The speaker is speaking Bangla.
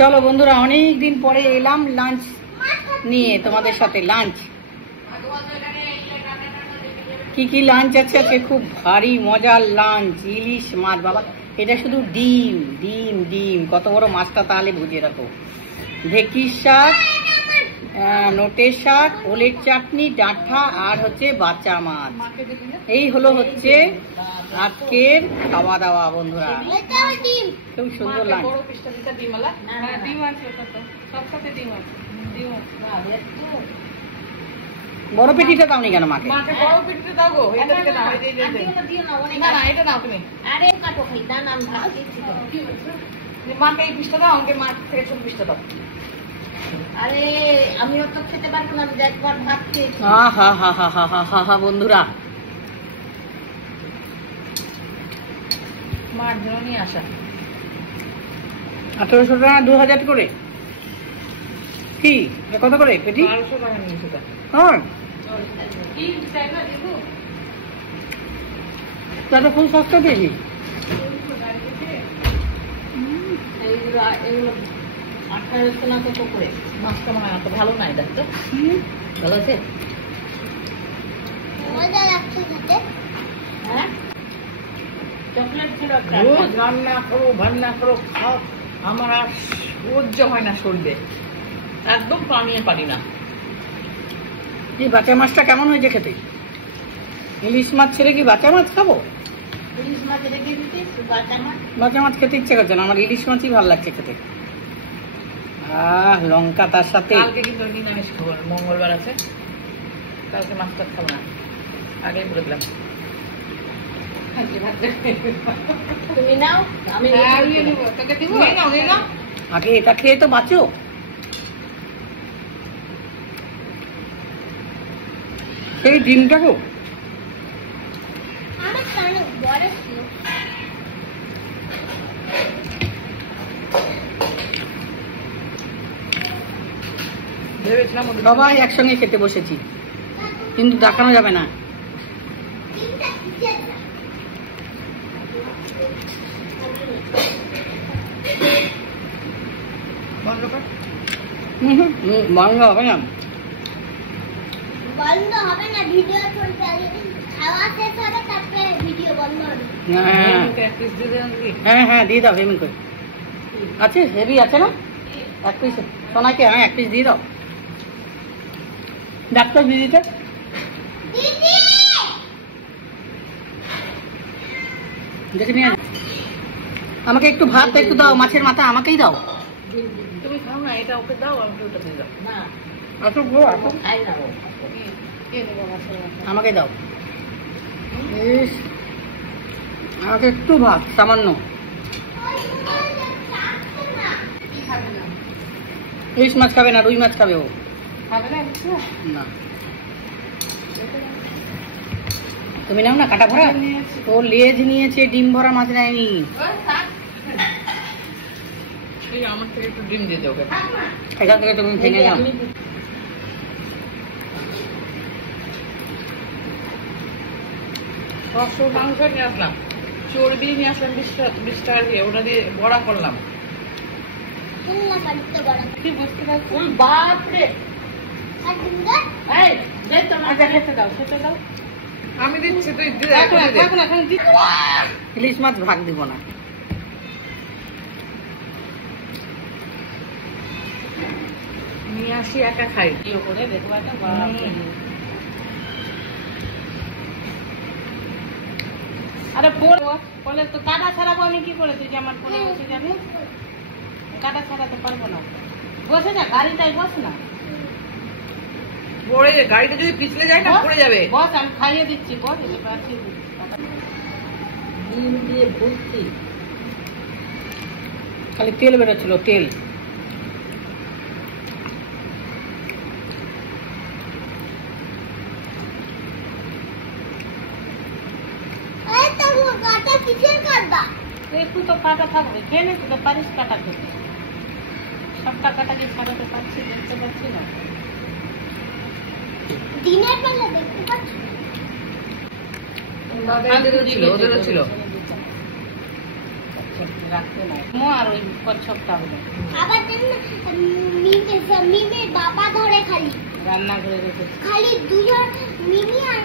চলো বন্ধুরা, অনেক দিন পরে এলাম লাঞ্চ নিয়ে তোমাদের সাথে। লাঞ্চ কি কি লাঞ্চ আছে আজকে? খুব ভারী মজার লাঞ্চ। ইলিশ মাছ, বাবা এটা শুধু ডিম ডিম ডিম। কত বড় মাছটা তাহলে বুঝে রাখো। ঢেঁকির শাক, নোটের শাক, ওলের চাটনি, ডাঁটা আর হচ্ছে বাচ্চা মাছ। এই হলো হচ্ছে আজকের খাওয়া দাওয়া বন্ধুরা। খুব সুন্দর লাঞ্চ। বড় পেটিটা দাওনি কেন মাকে? মাকে এই পিসটা দাও, আমাকে মাছ থেকে ছোট পিসটা দাও। আরে আমিও তো খেতে পারবো না, আমি একবার ভাত খেয়েছি। বন্ধুরা মার জন্য নিয়ে আসা 1800 টাকা 2000 করে। কি কত করে পেটি? 1200 টাকা নিয়েছে। দাদা খুব সস্তা পেয়েছি। এইগুলো 1800 না কত করে? মাছটা মনে হয় এত ভালো নাই, দেখতো ভালো আছে। মজা লাগছে খেতে। হ্যাঁ, চকলেট ছিল। রোজ রান্না করো ভান্না করো খাও, আমার আর সহ্য হয় না শরীরে, একদম পানিয়ে পারি না। এই বাচ্চা মাছটা কেমন হয়েছে খেতে? ইলিশ মাছ ছেড়ে কি বাচ্চা মাছ খাবো? ইলিশ মাছ রেখে দিতে, বাচ্চা মাছ খেতে ইচ্ছে করছে না, আমার ইলিশ মাছই ভালো লাগছে খেতে। লঙ্কা তার সাথে। কালকে কিন্তু নিরামিষ খাবো, মঙ্গলবার আছে, কালকে মাছটা খাবো না, আগেই বলে দিলাম। তুমি নাও, আমি তোকে দিব। আগে এটা খেয়ে তো বাঁচো। সেই ডিমটা গো সবাই একসঙ্গে খেতে বসেছি, কিন্তু দেখানো যাবে না। বন্ধ হবে না, বন্ধ হবে না, ভিডিও চলতে খাওয়া শেষ হবে, তারপরে ভিডিও বন্ধ হবে। হ্যাঁ হ্যাঁ দিয়ে দাও। হেমি করে আছে, হেভি আছে না? এক পিস সোনাকে, হ্যাঁ এক পিস দিয়ে দাও। ডাক্তার দিদিটা দেখে নিয়ে আমাকে একটু ভাত একটু দাও, মাছের মাথা আমাকেই দাও। তুমি খাও না, এটা ওকে দাও, আমাকে ওটা দিয়ে দাও। না আসো গো, আসো, আমাকে দাও। আমাকে একটু ভাত সামান্য। ইলিশ মাছ খাবে না, রুই মাছ খাবে ও। না তুমি নাও না, কাটা ভরা। ও লেজ নিয়েছে, ডিম ভরা মাছ নেয়নি। আমার থেকে একটু ডিম দিয়ে দাও এখান থেকে তুমি ভেঙে যাও। মাংস নিয়ে আসলাম, চর্বি নিয়ে আসলাম 20 টাকা দিয়ে, ওটা দিয়ে বড়া করলাম। আমি দিচ্ছি, তুই ইলিশ মাছ ভাগ দিব না। নিয়ে আসি, একা খাই। করে দেখবো আরে বলে তো কাটা ছাড়াবো আমি কি করে? তুই যে আমার ফোনে বসে যাবি, কাটা ছাড়াতে পারবো না। বসে যা, গাড়িটাই বস না। পড়ে গাড়িটা যদি পিছলে যায় না, পড়ে যাবে। বস, আমি খাইয়ে দিচ্ছি। বস, ডিম দিয়ে ভর্তি, খালি তেল বেরোচ্ছিল, তেল। একটু তো কাটা থাকবে, খেয়ে নিতে তো পারিস কাটা খেতে। সবটা কাটা দিয়ে ছাড়াতে পারছি, দেখতে পাচ্ছি না। দিনের বেলা দেখতে পাচ্ছি। ওদেরও ছিল। রাখতে নাই আর ওই কচ্ছপটা হলো আবার জানেন মিমের বাবা ধরে খালি রান্নাঘরে রেখেছি। খালি দুজন মিমি আর